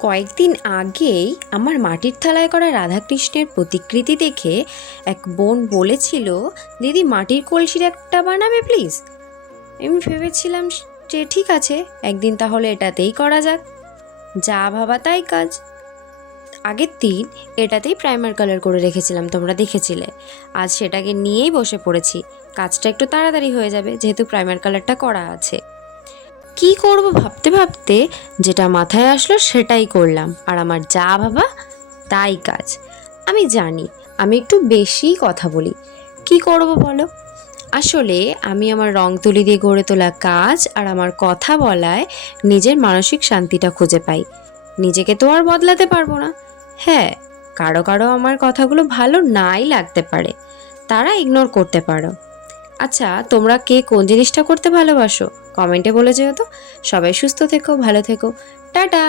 কয়েকদিন আগেই আমার মাটির থালায় করা রাধাকৃষ্ণের প্রতিকৃতি দেখে এক বোন বলেছিল, দিদি মাটির কলসির একটা বানাবে প্লিজ। আমি ভেবেছিলাম যে ঠিক আছে, একদিন তাহলে এটাতেই করা যাক। যা ভাবা তাই কাজ। আগের দিন এটাতেই প্রাইমার কালার করে রেখেছিলাম, তোমরা দেখেছিলে। আজ সেটাকে নিয়েই বসে পড়েছি। কাজটা একটু তাড়াতাড়ি হয়ে যাবে যেহেতু প্রাইমার কালারটা করা আছে। কি করব ভাবতে ভাবতে যেটা মাথায় আসলো সেটাই করলাম, আর আমার যা ভাবা তাই কাজ। আমি জানি আমি একটু বেশিই কথা বলি, কি করব বলো। আসলে আমি আমার রং তুলি দিয়ে গড়ে তোলা কাজ আর আমার কথা বলায় নিজের মানসিক শান্তিটা খুঁজে পাই। নিজেকে তো আর বদলাতে পারবো না। হ্যাঁ, কারো কারো আমার কথাগুলো ভালো নাই লাগতে পারে, তারা ইগনোর করতে পারো। আচ্ছা, তোমরা কে কোন জিনিসটা করতে ভালোবাসো কমেন্টে বলে যেও তো। সবাই সুস্থ থেকো, ভালো থেকো, টাটা।